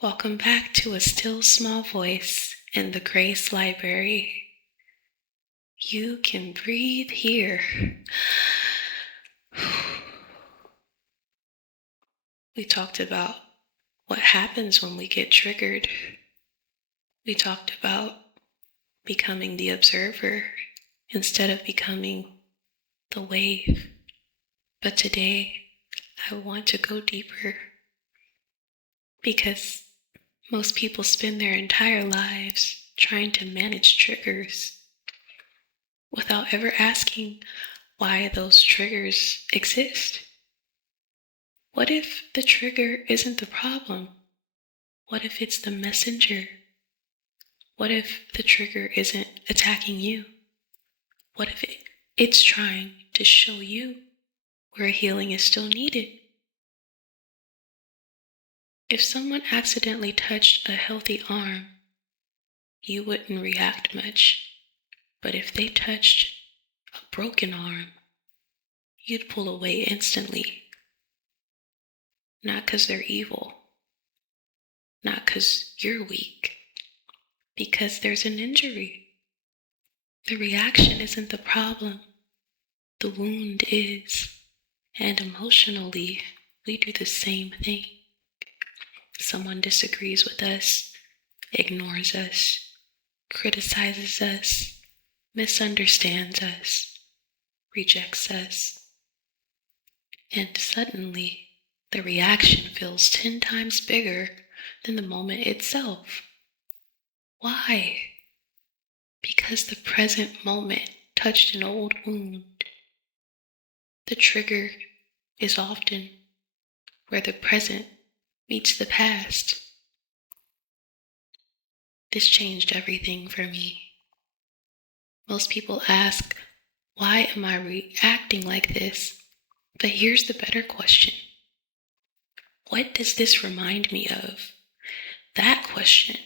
Welcome back to A Still Small Voice in the Grace Library. You can breathe here. We talked about what happens when we get triggered. We talked about becoming the observer instead of becoming the wave. But today, I want to go deeper because most people spend their entire lives trying to manage triggers without ever asking why those triggers exist. What if the trigger isn't the problem? What if it's the messenger? What if the trigger isn't attacking you? What if it's trying to show you where healing is still needed? If someone accidentally touched a healthy arm, you wouldn't react much. But if they touched a broken arm, you'd pull away instantly. Not because they're evil, not because you're weak, because there's an injury. The reaction isn't the problem, the wound is. And emotionally, we do the same thing. Someone disagrees with us, ignores us, criticizes us, misunderstands us, rejects us. And suddenly, the reaction feels 10 times bigger than the moment itself. Why? Because the present moment touched an old wound. The trigger is often where the present meets the past. This changed everything for me. Most people ask, why am I reacting like this? But here's the better question. What does this remind me of? That question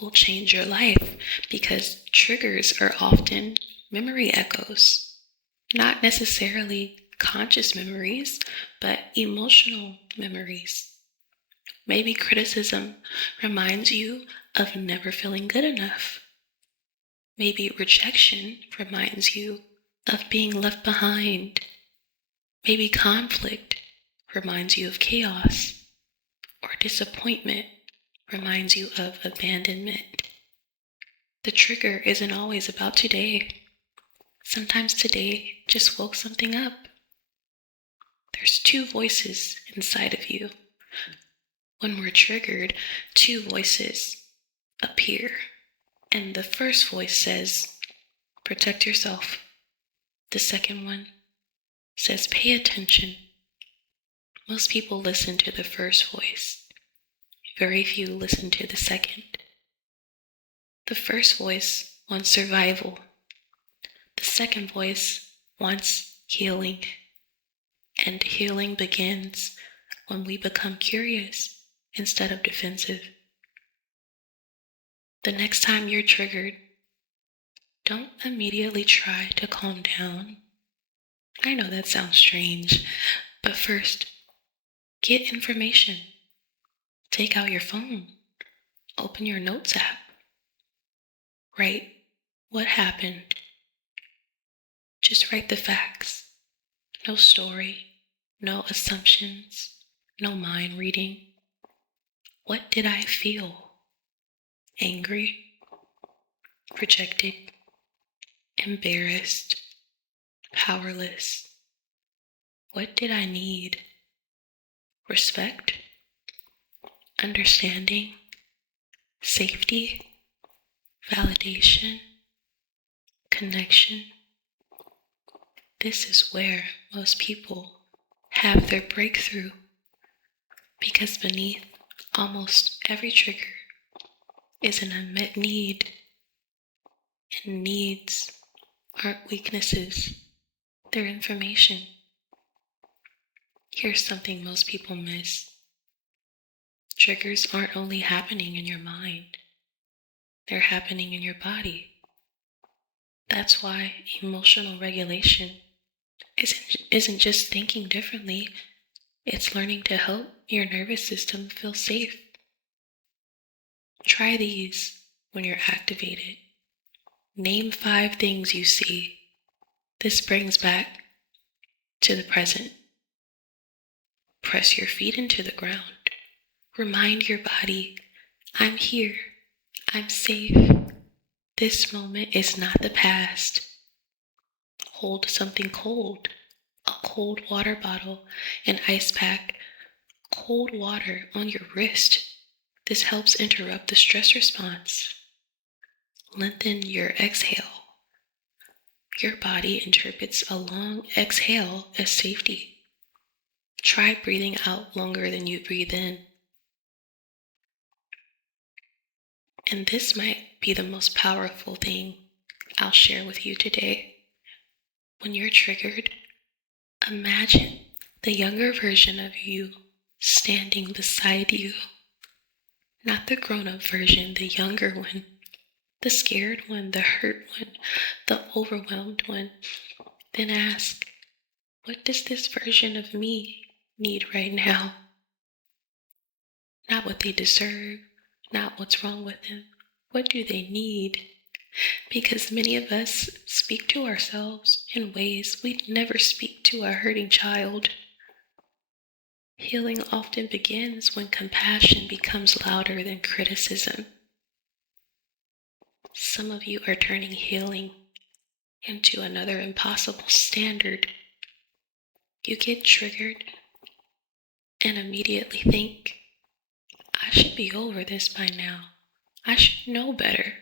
will change your life because triggers are often memory echoes, not necessarily conscious memories, but emotional memories. Maybe criticism reminds you of never feeling good enough. Maybe rejection reminds you of being left behind. Maybe conflict reminds you of chaos, or disappointment reminds you of abandonment. The trigger isn't always about today. Sometimes today just woke something up. There's two voices inside of you. When we're triggered, two voices appear. And the first voice says, protect yourself. The second one says, pay attention. Most people listen to the first voice. Very few listen to the second. The first voice wants survival. The second voice wants healing. And healing begins when we become curious instead of defensive. The next time you're triggered, don't immediately try to calm down. I know that sounds strange, but first, get information. Take out your phone. Open your notes app. Write what happened. Just write the facts. No story, no assumptions, no mind reading. What did I feel? Angry? Rejected? Embarrassed? Powerless? What did I need? Respect? Understanding? Safety? Validation? Connection? This is where most people have their breakthrough, because beneath almost every trigger is an unmet need, and needs aren't weaknesses, they're information. Here's something most people miss. Triggers aren't only happening in your mind, they're happening in your body. That's why emotional regulation isn't just thinking differently, it's learning to help your nervous system feel safe. Try these when you're activated. Name 5 things you see. This brings back to the present. Press your feet into the ground. Remind your body, I'm here. I'm safe. This moment is not the past. Hold something cold. A cold water bottle, an ice pack, cold water on your wrist. This helps interrupt the stress response. Lengthen your exhale. Your body interprets a long exhale as safety. Try breathing out longer than you breathe in. And this might be the most powerful thing I'll share with you today. When you're triggered, imagine the younger version of you standing beside you. Not the grown-up version, the younger one. The scared one, the hurt one, the overwhelmed one. Then ask, what does this version of me need right now? Not what they deserve, not what's wrong with them. What do they need? Because many of us speak to ourselves in ways we'd never speak to a hurting child. Healing often begins when compassion becomes louder than criticism. Some of you are turning healing into another impossible standard. You get triggered and immediately think, I should be over this by now. I should know better.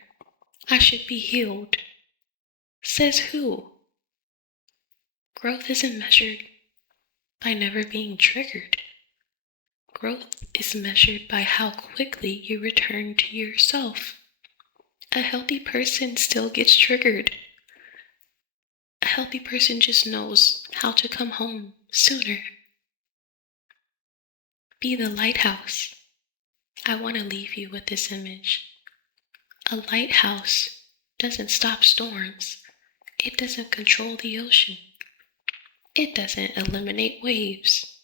I should be healed. Says who? Growth isn't measured by never being triggered. Growth is measured by how quickly you return to yourself. A healthy person still gets triggered. A healthy person just knows how to come home sooner. Be the lighthouse. I want to leave you with this image. A lighthouse doesn't stop storms. It doesn't control the ocean. It doesn't eliminate waves.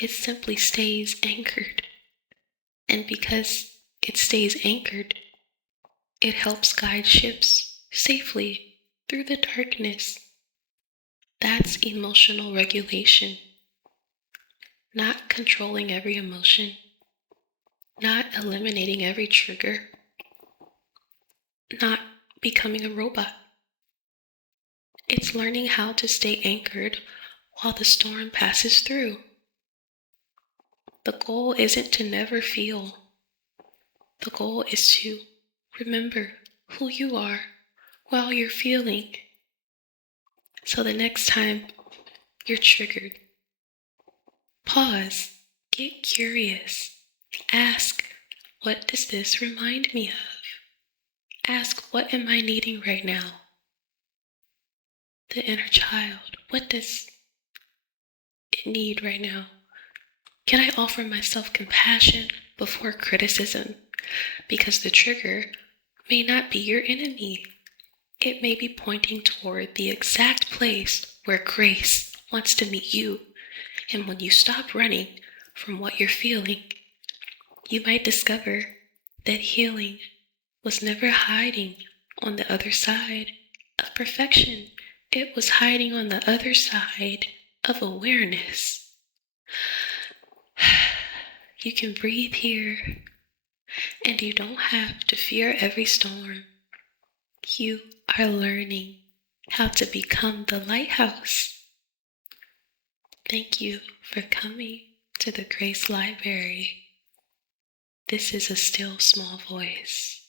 It simply stays anchored. And because it stays anchored, it helps guide ships safely through the darkness. That's emotional regulation. Not controlling every emotion, not eliminating every trigger, not becoming a robot. It's learning how to stay anchored while the storm passes through. The goal isn't to never feel. The goal is to remember who you are while you're feeling. So the next time you're triggered, pause, get curious, ask, what does this remind me of? Ask, what am I needing right now? The inner child, what does it need right now? Can I offer myself compassion before criticism? Because the trigger may not be your enemy. It may be pointing toward the exact place where grace wants to meet you. And when you stop running from what you're feeling, you might discover that healing was never hiding on the other side of perfection. It was hiding on the other side of awareness. You can breathe here, and you don't have to fear every storm. You are learning how to become the lighthouse. Thank you for coming to the Grace Library. This is a still small voice.